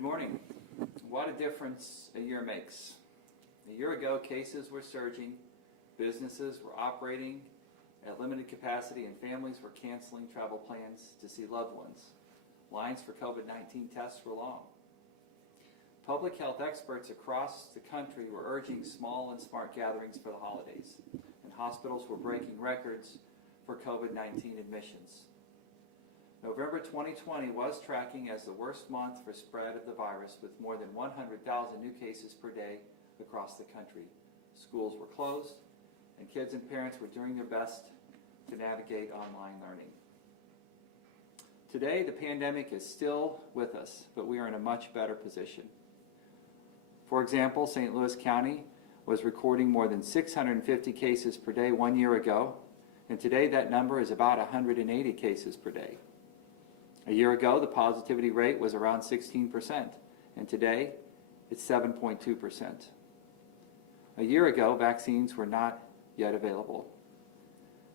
Good morning. What a difference a year makes. A year ago, cases were surging, businesses were operating at limited capacity, and families were canceling travel plans to see loved ones. Lines for COVID-19 tests were long. Public health experts across the country were urging small and smart gatherings for the holidays, and hospitals were breaking records for COVID-19 admissions. November 2020 was tracking as the worst month for spread of the virus, with more than 100,000 new cases per day across the country. Schools were closed, and kids and parents were doing their best to navigate online learning. Today, the pandemic is still with us, but we are in a much better position. For example, St. Louis County was recording more than 650 cases per day 1 year ago, and today that number is about 180 cases per day. A year ago, the positivity rate was around 16%, and today it's 7.2%. A year ago, vaccines were not yet available.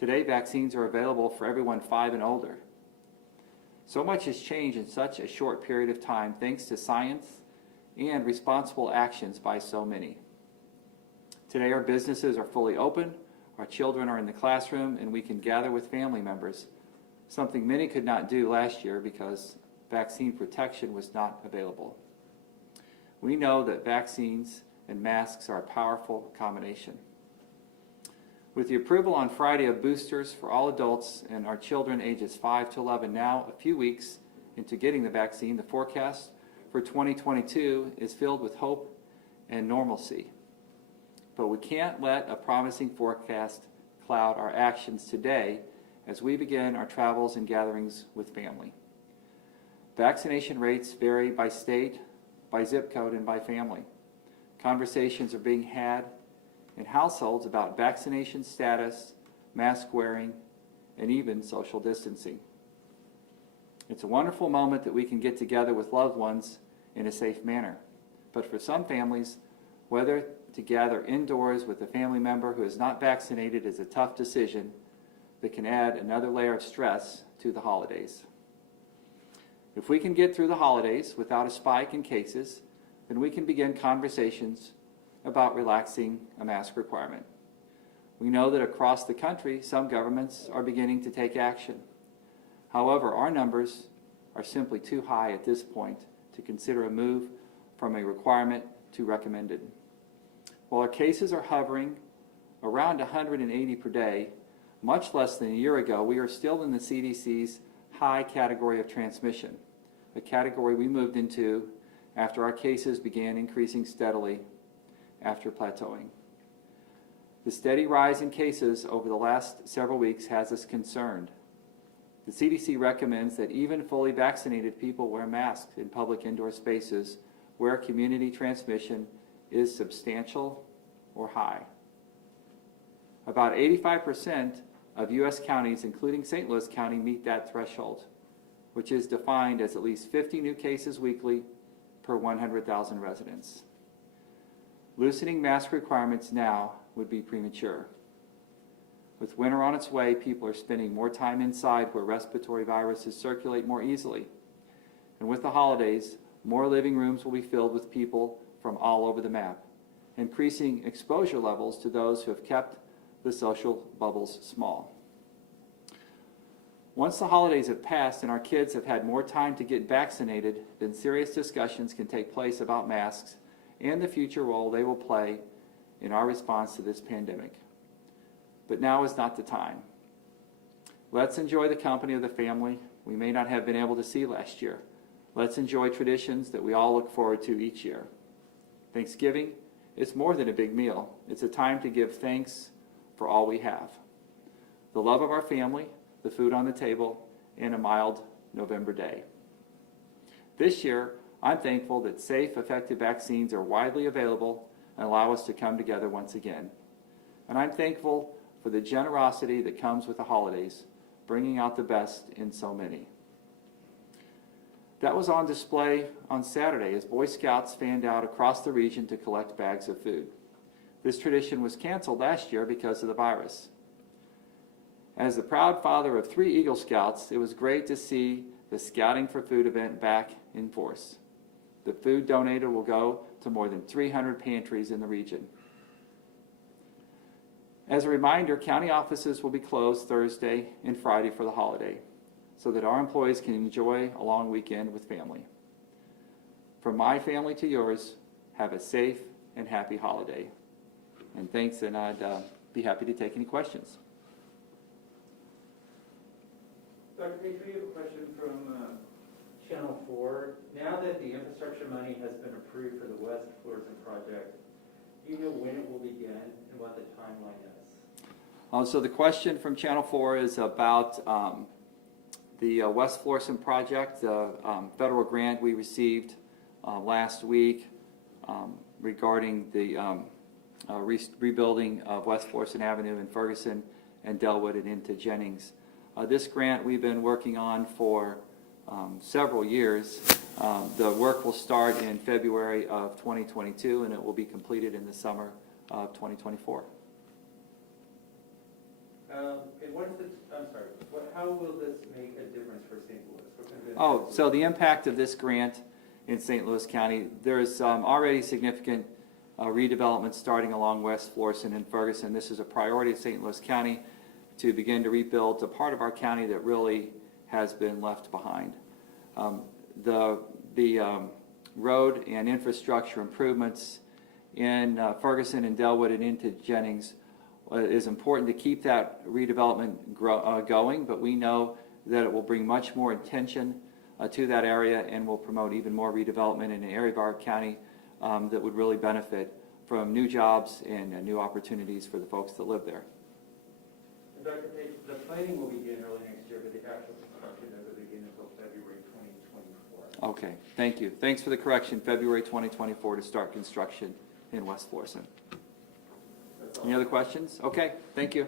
Today, vaccines are available for everyone 5 and older. So much has changed in such a short period of time, thanks to science and responsible actions by so many. Today, our businesses are fully open, our children are in the classroom, and we can gather with family members, something many could not do last year because vaccine protection was not available. We know that vaccines and masks are a powerful combination. With the approval on Friday of boosters for all adults and our children ages 5 to 11 now a few weeks into getting the vaccine, the forecast for 2022 is filled with hope and normalcy. But we can't let a promising forecast cloud our actions today as we begin our travels and gatherings with family. Vaccination rates vary by state, by zip code, and by family. Conversations are being had in households about vaccination status, mask wearing, and even social distancing. It's a wonderful moment that we can get together with loved ones in a safe manner. But for some families, whether to gather indoors with a family member who is not vaccinated is a tough decision that can add another layer of stress to the holidays. If we can get through the holidays without a spike in cases, then we can begin conversations about relaxing a mask requirement. We know that across the country, some governments are beginning to take action. However, our numbers are simply too high at this point to consider a move from a requirement to recommended. While our cases are hovering around 180 per day, much less than a year ago, we are still in the CDC's high category of transmission, a category we moved into after our cases began increasing steadily after plateauing. The steady rise in cases over the last several weeks has us concerned. The CDC recommends that even fully vaccinated people wear masks in public indoor spaces where community transmission is substantial or high. About 85% of U.S. counties, including St. Louis County, meet that threshold, which is defined as at least 50 new cases weekly per 100,000 residents. Loosening mask requirements now would be premature. With winter on its way, people are spending more time inside where respiratory viruses circulate more easily. And with the holidays, more living rooms will be filled with people from all over the map, increasing exposure levels to those who have kept the social bubbles small. Once the holidays have passed and our kids have had more time to get vaccinated, then serious discussions can take place about masks and the future role they will play in our response to this pandemic. But now is not the time. Let's enjoy the company of the family we may not have been able to see last year. Let's enjoy traditions that we all look forward to each year. Thanksgiving is more than a big meal. It's a time to give thanks for all we have. The love of our family, the food on the table, and a mild November day. This year, I'm thankful that safe, effective vaccines are widely available and allow us to come together once again. And I'm thankful for the generosity that comes with the holidays, bringing out the best in so many. That was on display on Saturday as Boy Scouts fanned out across the region to collect bags of food. This tradition was canceled last year because of the virus. As the proud father of 3 Eagle Scouts, it was great to see the Scouting for Food event back in force. The food donated will go to more than 300 pantries in the region. As a reminder, county offices will be closed Thursday and Friday for the holiday so that our employees can enjoy a long weekend with family. From my family to yours, have a safe and happy holiday. And thanks, and I'd be happy to take any questions. Dr. Page, we have a question from Channel 4. Now that the infrastructure money has been approved for the West Florissant project, do you know when it will begin and what the timeline is? So the question from Channel 4 is about the West Florissant project, the federal grant we received last week regarding the rebuilding of West Florissant Avenue in Ferguson and Delwood and into Jennings. This grant we've been working on for several years. The work will start in February of 2022 and it will be completed in the summer of 2024. And what is the, I'm sorry, how will this make a difference for St. Louis? What kind of Oh, so the impact of this grant in St. Louis County, there's already significant redevelopment starting along West Florissant and Ferguson. This is a priority of St. Louis County to begin to rebuild a part of our county that really has been left behind. The road and infrastructure improvements in Ferguson and Delwood and into Jennings is important to keep that redevelopment going, but we know that it will bring much more attention to that area and will promote even more redevelopment in an area of our county that would really benefit from new jobs and new opportunities for the folks that live there. And Dr. Page, the planning will begin early next year, but the actual construction doesn't begin until February 2024. Okay, thank you. Thanks for the correction. February 2024 to start construction in West Florissant. Any other questions? Okay, thank you.